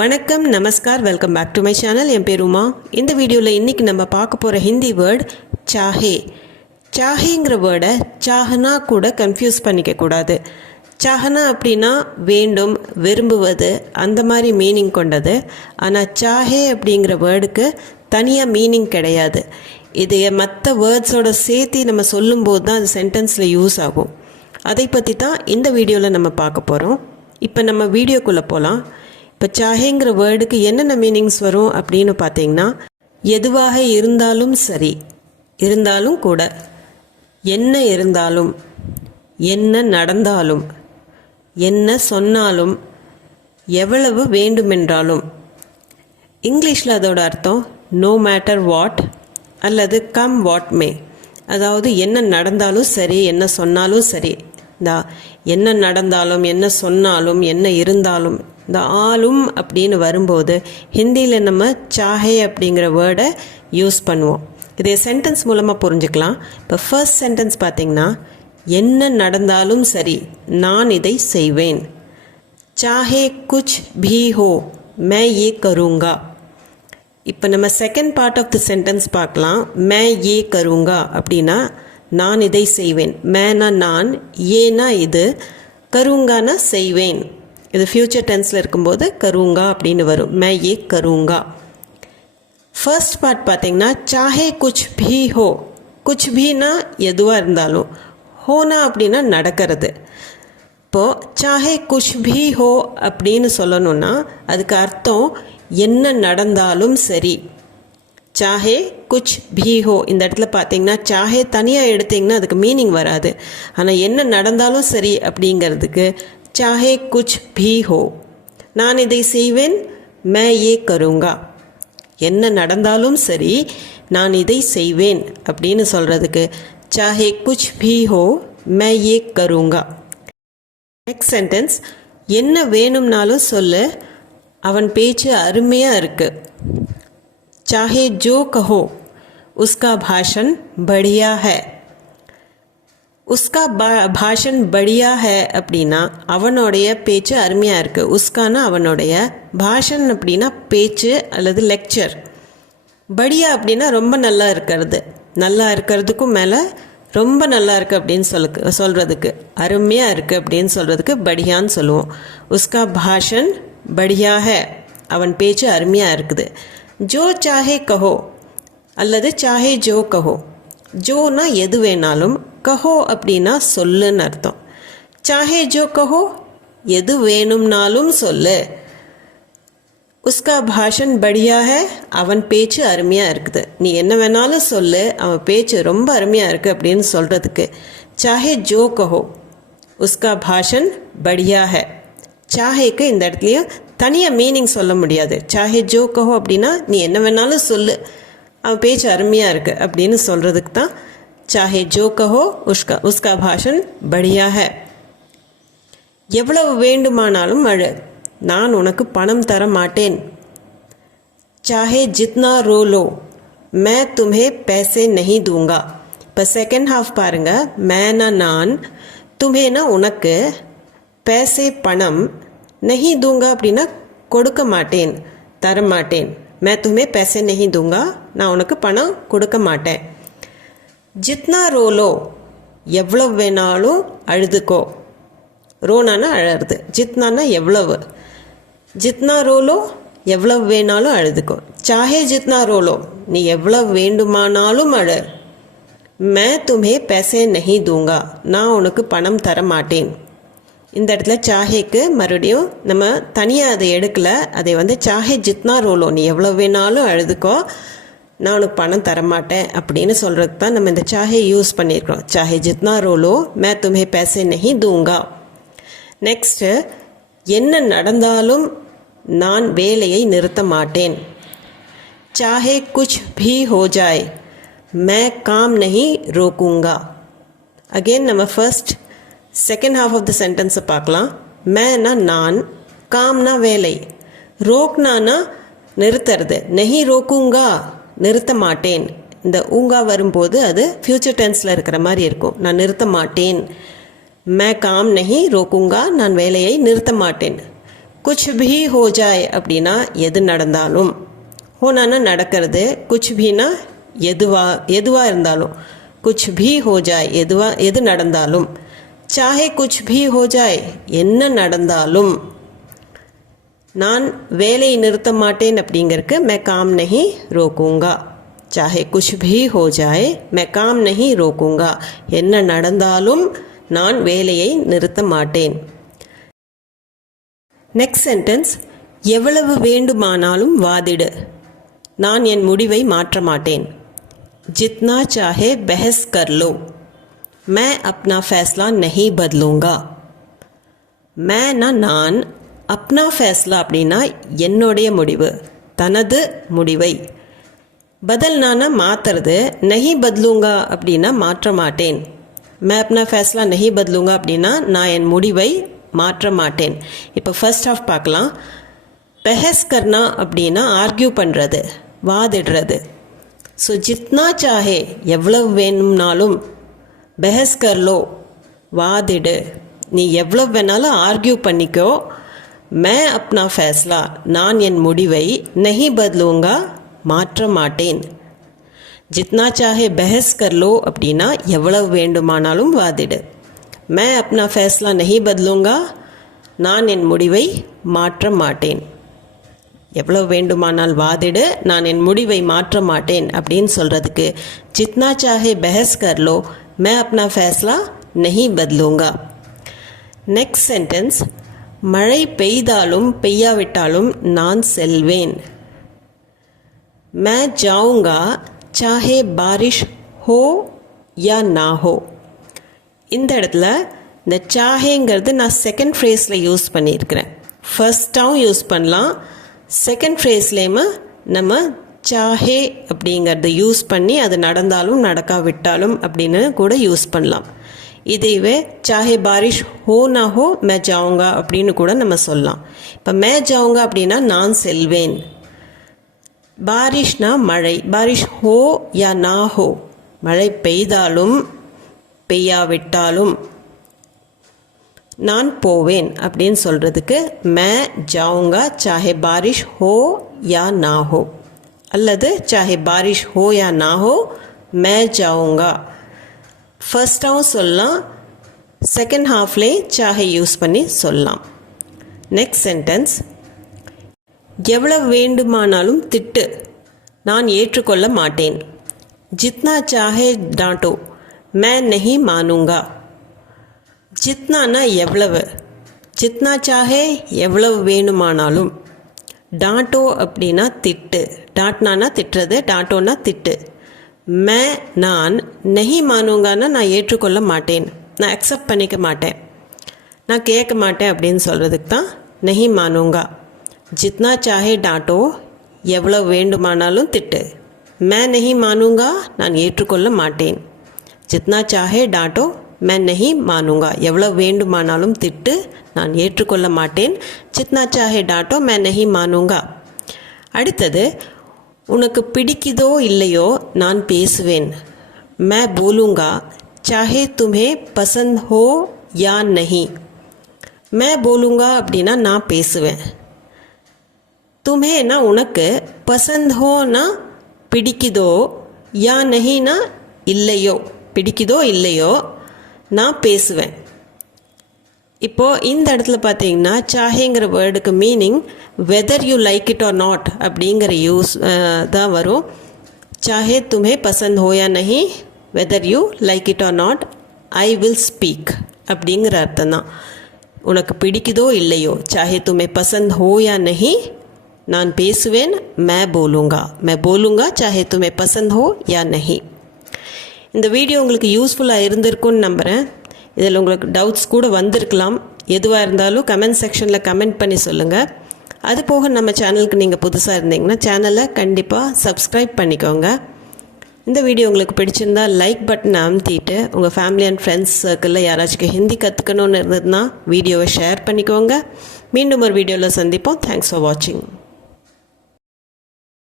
வணக்கம் நமஸ்கார் welcome back to my channel. என் பேர் உமா. இந்த வீடியோவில் இன்றைக்கி நம்ம பார்க்க போகிற ஹிந்தி வேர்ட் சாஹே. சாஹேங்கிற வேர்டை சாஹனா கூட கன்ஃபியூஸ் பண்ணிக்கக்கூடாது. சாஹனா அப்படின்னா வேண்டும், விரும்புவது, அந்த மாதிரி மீனிங் கொண்டது. ஆனால் சாஹே அப்படிங்கிற வேர்டுக்கு தனியாக மீனிங் கிடையாது. இதை மற்ற வேர்ட்ஸோட சேர்த்து நம்ம சொல்லும்போது தான் அது சென்டென்ஸில் யூஸ் ஆகும். அதை பற்றி தான் இந்த வீடியோவில் நம்ம பார்க்க போகிறோம். இப்போ நம்ம வீடியோக்குள்ளே போகலாம். இப்போ சாஹேங்கிற வேர்டுக்கு என்னென்ன மீனிங்ஸ் வரும் அப்படின்னு பார்த்தீங்கன்னா, எதுவாக இருந்தாலும் சரி, இருந்தாலும் கூட, என்ன இருந்தாலும், என்ன நடந்தாலும், என்ன சொன்னாலும், எவ்வளவு வேண்டுமென்றாலும். இங்கிலீஷில் அதோட அர்த்தம் நோ மேட்டர் வாட் அல்லது கம் வாட் மே. அதாவது என்ன நடந்தாலும் சரி, என்ன சொன்னாலும் சரி. இந்த என்ன நடந்தாலும், என்ன சொன்னாலும், என்ன இருந்தாலும், இந்த ஆலும் அப்படின்னு வரும்போது ஹிந்தியில் நம்ம சாஹே அப்படிங்கிற வேர்டை யூஸ் பண்ணுவோம். இதை சென்டென்ஸ் மூலமாக புரிஞ்சுக்கலாம். இப்போ ஃபர்ஸ்ட் சென்டென்ஸ் பார்த்திங்கன்னா, என்ன நடந்தாலும் சரி நான் இதை செய்வேன். சாஹே குச் பி ஹோ மே ஏ கருங்கா. இப்போ நம்ம second part of the sentence பார்க்கலாம். மே ஏ கருங்கா அப்படின்னா நான் இதை செய்வேன். மேனா நான், ஏனா இது, கருங்கானா செய்வேன். இது ஃப்யூச்சர் டென்ஸில் இருக்கும்போது கருங்கா அப்படின்னு வரும். மே ஏ கருங்கா. ஃபர்ஸ்ட் பார்ட் பார்த்தீங்கன்னா, சாஹே குச் பி ஹோ. குச் பீனா எதுவாக இருந்தாலும், ஹோனா அப்படின்னா நடக்கிறது. இப்போது சாஹே குச் பி ஹோ அப்படின்னு சொல்லணும்னா அதுக்கு அர்த்தம் என்ன நடந்தாலும் சரி. சாஹே குச் பி ஹோ, இந்த இடத்துல பார்த்தீங்கன்னா சாஹே தனியாக எடுத்திங்கன்னா அதுக்கு மீனிங் வராது. ஆனால் என்ன நடந்தாலும் சரி அப்படிங்கிறதுக்கு சாஹே குச் பி ஹோ, நான் இதை செய்வேன். மே ஏ கருங்கா, என்ன நடந்தாலும் சரி நான் இதை செய்வேன் அப்படின்னு சொல்கிறதுக்கு சாஹே குச் பி ஹோ மே ஏ கருங்கா. நெக்ஸ்ட் சென்டென்ஸ், என்ன வேணும்னாலும் சொல்லு, அவன் பேச்சு அருமையாக இருக்குது. चाहे जो कहो उसका भाषण बढ़िया है. उसका भाषण बढ़िया है அப்படின்னா அவனுடைய பேச்சு அருமையாக இருக்குது. உஸ்கானா அவனுடைய, பாஷன் அப்படின்னா பேச்சு அல்லது லெக்சர். படியா அப்படின்னா ரொம்ப நல்லா இருக்கிறது. நல்லா இருக்கிறதுக்கும் மேலே ரொம்ப நல்லா இருக்குது அப்படின்னு சொல்கிறதுக்கு, அருமையாக இருக்குது அப்படின்னு சொல்கிறதுக்கு படியான்னு சொல்லுவோம். உஸ்கா பாஷன் படியா ஹே, அவன் பேச்சு அருமையாக இருக்குது. ஜோ சாஹே கஹோ அல்லது சாஹே ஜோ கஹோ. ஜோனா எது வேணாலும், கஹோ அப்படின்னா சொல்லுன்னு அர்த்தம். சாஹே ஜோ கஹோ, எது வேணும்னாலும் சொல்லு. உஸ்கா பாஷன் படியா ஹே, அவன் பேச்சு அருமையாக இருக்குது. நீ என்ன வேணாலும் சொல்லு, அவன் பேச்சு ரொம்ப அருமையாக இருக்குது அப்படின்னு சொல்கிறதுக்கு சாஹே ஜோ கஹோ உஸ்கா பாஷன் படியா ஹே. சாஹேக்கு இந்த இடத்துலையும் தனியாக மீனிங் சொல்ல முடியாது. சாஹே ஜோ கஹோ அப்படின்னா நீ என்ன வேணாலும் சொல்லு, அவன் பேச்சு அருமையாக இருக்குது அப்படின்னு சொல்கிறதுக்கு தான் சாஹே ஜோ கஹோ உஸ்கா பாஷன் படியா ஹே. எவ்வளவு வேண்டுமானாலும் அழு, நான் உனக்கு பணம் தர மாட்டேன். சாஹே ஜித்னா रो लो मैं तुम्हें पैसे नहीं दूंगा. இப்போ செகண்ட் ஹாஃப் பாருங்கள். மேனா நான், தும்ஹேனா உனக்கு, பேசே பணம், நஹி தூங்கா அப்படின்னா கொடுக்க மாட்டேன், தர மாட்டேன். மே துமே பேசே நஹி தூங்கா, நான் உனக்கு பணம் கொடுக்க மாட்டேன். ஜித்னா ரோலோ, எவ்வளவு வேணாலும் அழுதுக்கோ. ரோனானா அழறது, ஜித்னானா எவ்வளவு. ஜித்னா ரோலோ, எவ்வளவு வேணாலும் அழுதுக்கோ. சாஹே ஜித்னா ரோலோ, நீ எவ்வளவு வேண்டுமானாலும் அழு. மே துமே பேசே நஹி தூங்கா, நான் உனக்கு பணம் தர மாட்டேன். இந்த இடத்துல சாஹேக்கு மறுபடியும் நம்ம தனியாக அதை எடுக்கலை. அதை சாஹே ஜித்னா ரோலோ, நீ எவ்வளோ வேணாலும் அழுதுக்கோ, நான் உனக்கு பணம் தரமாட்டேன் அப்படின்னு சொல்கிறதுக்கு தான் நம்ம இந்த சாஹே யூஸ் பண்ணியிருக்கிறோம். சாஹே ஜித்னா ரோலோ மே தும்ஹே பேசே நஹி தூங்கா. நெக்ஸ்ட்டு, என்ன நடந்தாலும் நான் வேலையை நிறுத்த மாட்டேன். சாஹே குச் भी हो जाए मैं काम नहीं रोकूंगा. அகெயின் நம்ம first second half of the சென்டென்ஸை பார்க்கலாம். மேனா நான், காம்னா வேலை, ரோக்னானா நிறுத்துறது. நெஹி ரோக்குங்கா, நிறுத்த மாட்டேன். இந்த ஊங்கா வரும்போது அது ஃப்யூச்சர் டென்ஸில் இருக்கிற மாதிரி இருக்கும். நான் நிறுத்த மாட்டேன். மே காம் நெஹி ரோக்குங்கா, நான் வேலையை நிறுத்த மாட்டேன். குச் பி ஹோ ஜாய் அப்படின்னா எது நடந்தாலும். ஹோனானா நடக்கிறது, குச் பீனா எதுவாக இருந்தாலும். குச் பி ஹோ ஜாய் எது நடந்தாலும். சாஹே குச் பி ஹோ ஜாய் என்ன நடந்தாலும். நான் வேலையை நிறுத்த மாட்டேன் அப்படிங்கிறதுக்கு மே காம் நஹி ரோக்குங்கா. चाहे कुछ भी हो जाए मैं काम नहीं रोकूंगा. என்ன நடந்தாலும் நான் வேலையை நிறுத்த மாட்டேன். நெக்ஸ்ட் சென்டென்ஸ், எவ்வளவு வேண்டுமானாலும் வாதிடு, நான் என் முடிவை மாற்ற மாட்டேன். जितना चाहे बहस कर लो, मैं अपना फैसला नहीं बदलूंगा. मैंना நான், अपना फैसला அப்படின்னா என்னுடைய முடிவு, தனது முடிவை. बदलना மாற்றுறது, नहीं बदलूंगा அப்படின்னா மாற்ற மாட்டேன். मैं अपना फैसला नहीं बदलूंगा அப்படின்னா நான் என் முடிவை மாற்ற மாட்டேன். இப்போ ஃபர்ஸ்ட் ஆஃப் பார்க்கலாம். பெஹஸ் கர்னா அப்படின்னா ஆர்கியூ பண்ணுறது, வாதிடுறது. ஸோ ஜித்னா சாஹே எவ்வளவு வேணும்னாலும், பெஹஸ் கர்லோ வாதிடு, நீ எவ்வளவு வேணாலும் ஆர்கியூ பண்ணிக்கோ. மே அப்னா ஃபேஸ்லா நான் என் முடிவை, நஹி பத்லூங்கா மாற்ற மாட்டேன். ஜித்னா சாஹே பெஹஸ் கர்லோ அப்படின்னா எவ்வளவு வேண்டுமானாலும் வாதிடு. மே அப்னா ஃபேஸ்லா நஹி பத்லூங்கா நான் என் முடிவை மாற்ற மாட்டேன். எவ்வளவு வேண்டுமானால் வாதிடு, நான் என் முடிவை மாற்ற மாட்டேன் அப்படின்னு சொல்கிறதுக்கு ஜித்னா சாஹே பெஹஸ் கர்லோ மே அப்னா ஃபேஸ்லா நஹி பத்லூங்கா. நெக்ஸ்ட் சென்டென்ஸ், மழை பெய்தாலும் பெய்யாவிட்டாலும் நான் செல்வேன். मैं जाऊँगा चाहे बारिश हो या ना हो. இந்த இடத்துல இந்த சாஹேங்கிறது நான் செகண்ட் ஃப்ரேஸில் யூஸ் பண்ணியிருக்கிறேன். ஃபர்ஸ்ட்டாகவும் யூஸ் பண்ணலாம், செகண்ட் ஃப்ரேஸ்லேயுமே நம்ம சாஹே அப்படிங்கிறத யூஸ் பண்ணி அது நடந்தாலும் நடக்காவிட்டாலும் அப்படின்னு கூட யூஸ் பண்ணலாம். இதுவே சாஹே பாரிஷ் ஹோ நா ஹோ மே ஜாவுங்கா அப்படின்னு கூட நம்ம சொல்லலாம். இப்போ மே ஜாவுங்கா அப்படின்னா நான் செல்வேன். பாரிஷ்னா மழை, பாரிஷ் ஹோ யா நா ஹோ, மழை பெய்தாலும் பெய்யாவிட்டாலும் நான் போவேன் அப்படின்னு சொல்கிறதுக்கு மே ஜாவுங்கா சாஹே பாரிஷ் ஹோ யா நா ஹோ, அல்லது சாஹே பாரிஷ் ஹோ யா நா ஹோ மே ஜாவுங்கா. ஃபர்ஸ்டாகவும் சொல்லலாம், செகண்ட் ஹாஃப்லே சாஹே யூஸ் பண்ணி சொல்லலாம். நெக்ஸ்ட் சென்டென்ஸ், எவ்வளவு வேண்டுமானாலும் திட்டு, நான் ஏற்றுக்கொள்ள மாட்டேன். ஜித்னா சாஹே டாண்டோ மே நஹி மானூங்கா. ஜித்னானா எவ்வளவு, ஜித்னா சாஹே எவ்வளவு வேணுமானாலும். டாண்டோ அப்படின்னா திட்டு, டாட்னானா திட்டுறது, டாண்டோனா திட்டு. மே நான், நஹி மானூங்கானா நான் ஏற்றுக்கொள்ள மாட்டேன், நான் அக்செப்ட் பண்ணிக்க மாட்டேன், நான் கேட்க மாட்டேன் அப்படின்னு சொல்கிறதுக்கு தான் நஹி மானூங்கா. ஜித்னா சாஹே டாட்டோ எவ்வளவு வேண்டுமானாலும் திட்டு. மே நஹி மானூங்கா நான் ஏற்றுக்கொள்ள மாட்டேன். ஜித்னா சாஹே டாட்டோ மே நஹி மானூங்கா எவ்வளவு வேண்டுமானாலும் திட்டு, நான் ஏற்றுக்கொள்ள மாட்டேன். ஜித்னா சாஹே டாட்டோ மே நஹி மானூங்கா. அடுத்தது, உனக்கு பிடிக்குதோ இல்லையோ நான் பேசுவேன். மே போலூங்கா சாஹே தும்ஹே பசந்த் ஹோ யா நஹி. மே போலூங்கா அப்படின்னா நான் பேசுவேன். தும்ஹேனா உனக்கு, பசந்த் ஹோனா பிடிக்குதோ, யா நஹினா இல்லையோ, பிடிக்குதோ இல்லையோ நான் பேசுவேன். இப்போது இந்த இடத்துல பார்த்தீங்கன்னா சாஹேங்கிற வேர்டுக்கு meaning whether you like it or not அப்படிங்கிற யூஸ் தான் வரும். சாஹே தும்ஹே பசந்த் ஹோ யா நஹி, whether you like it or not I will speak அப்படிங்கிற அர்த்தம் தான். உனக்கு பிடிக்குதோ இல்லையோ, சாஹே தும்ஹே பசந்த் ஹோ யா நஹி நான் பேசுவேன். மே போலூங்கா சாஹே தும்ஹே பசந்த் ஹோ யா நஹி. இந்த வீடியோ உங்களுக்கு யூஸ்ஃபுல்லாக இருந்திருக்குன்னு நம்புகிறேன். இதில் உங்களுக்கு டவுட்ஸ் கூட வந்திருக்கலாம். எதுவாக இருந்தாலும் கமெண்ட் செக்ஷனில் கமெண்ட் பண்ணி சொல்லுங்கள். அது போக நம்ம சேனலுக்கு நீங்கள் புதுசாக இருந்தீங்கன்னா சேனலை கண்டிப்பாக சப்ஸ்கிரைப் பண்ணிக்கோங்க. இந்த வீடியோ உங்களுக்கு பிடிச்சிருந்தா லைக் பட்டன் அமுத்திட்டு உங்கள் ஃபேமிலி அண்ட் ஃப்ரெண்ட்ஸ் சர்க்கிளில் யாராச்சும் ஹிந்தி கற்றுக்கணுன்னு இருந்ததுன்னா வீடியோவை ஷேர் பண்ணிக்கோங்க. மீண்டும் ஒரு வீடியோவில் சந்திப்போம். தேங்க்ஸ் ஃபார் வாட்சிங்.